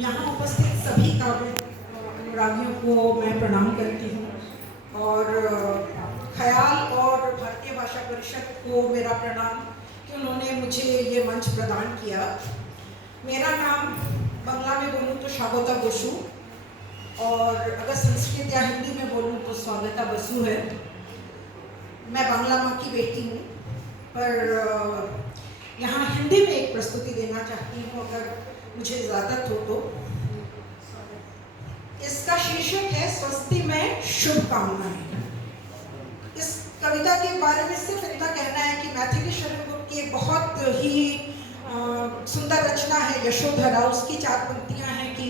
यहाँ उपस्थित सभी काव्य अनुरागियों को मैं प्रणाम करती हूँ और ख्याल और भारतीय भाषा परिषद को मेरा प्रणाम कि उन्होंने मुझे ये मंच प्रदान किया। मेरा नाम बांग्ला में बोलूँ तो स्वागता बसु और अगर संस्कृत या हिंदी में बोलूँ तो स्वागता बसु है। मैं बांग्ला माँ की बेटी हूँ, पर यहाँ हिंदी में एक प्रस्तुति देना चाहती हूँ अगर मुझे इजाज़त हो तो। इसका शीर्षक है स्वस्ति में शुभकामनाएं। इस कविता के बारे में सिर्फ इतना कहना है कि मैथिली शरण गुप्त की एक बहुत ही सुंदर रचना है यशोधरा। उसकी 4 पंक्तियां हैं कि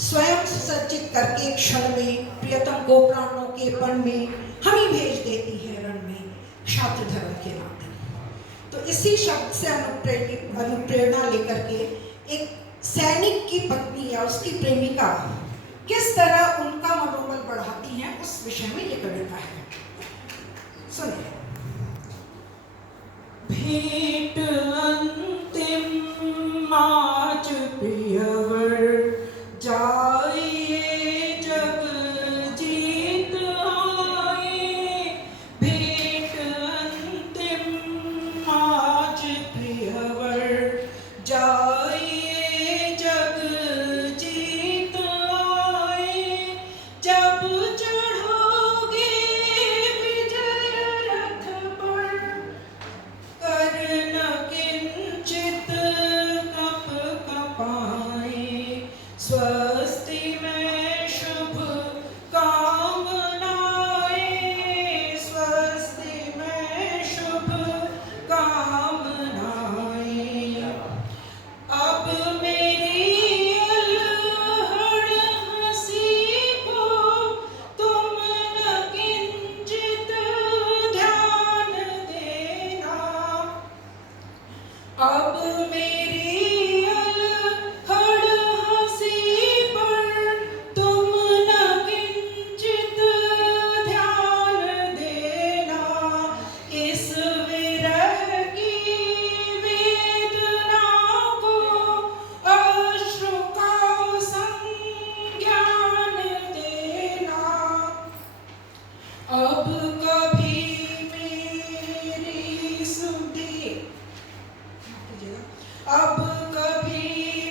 स्वयं सुसज्जित करके एक क्षण में प्रियतम को प्राणों के पण में हम ही भेज देती है रण में छात्र धर्म के नाते। तो इसी शब्द से अनुप्रेरणा लेकर के एक सैनिक की पत्नी या उसकी प्रेमिका किस तरह उनका मनोबल बढ़ाती हैं उस विषय में ये कविता है। सुनिए। भेंट अंतिम आज प्रियवर जाइए जग जीत आए। भेंट अंतिम आज प्रियवर जाइए जग जीत आए। जब चढ़ोगे विजय रथ पर कर न किंचित कप कपाए। स्वस्ति में शुभ कामनाएं, स्वस्ति में शुभ कामनाएं। अब मेरी अलहड़ हंसी को तुम न किंचित ध्यान देना। अब मेरी अलहड़ हंसी पर तुम न किंचित ध्यान देना। इस विरह की वेदना को अश्रु का संज्ञान देना। अब कभी मेरी सुधि, अब कभी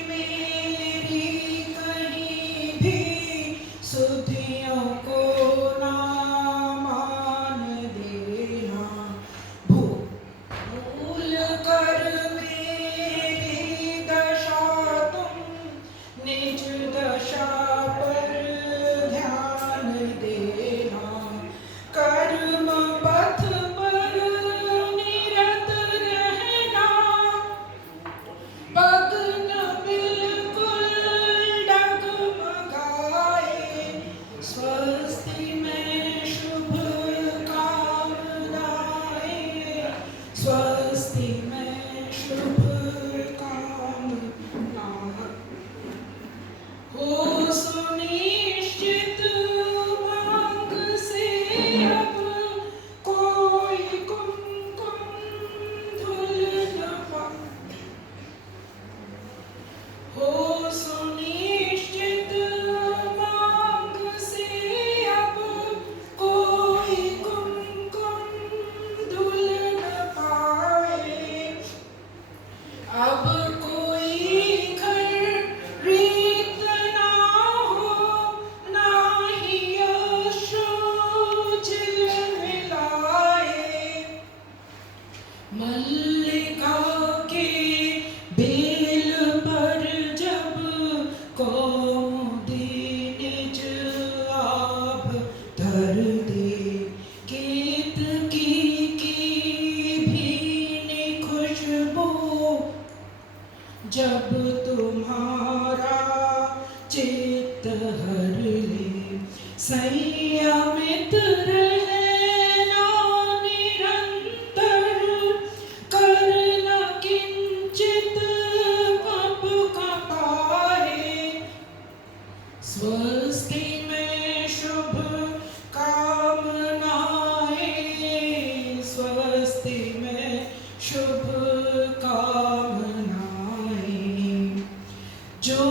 मेरी कहीं भी सुधियों को ना मान देना। भूल कर मेरी दशा तुम निज दशा पर ध्यान देना। कर्म पथ पर निरत रहना। पग न बिल्कुल डगमगाए। स्वस्ति में शुभ कामनाएं, स्वस्ति में शुभ कामनाएं। हो सुनिश्चित मांग से अब कोई कुमकुम धुल न पाए। हो सुनिश्चित मांग से अब कोई कुमकुम धुल न पाए। अब कोई घर रीत ना हो, ना ही अश्रु झिलमिलाए। मल्लिका के बेल पर जब कौमुदी निज आभ धर दे। केतकी की भीनी खुशबू जब तुम्हारा चित्त हर ले। संयमित रहना निरंतर, कर न किंचित कप कपाए। स्वस्ति में शुभ कामनाएं, स्वस्ति में शुभ कामनाएं। जो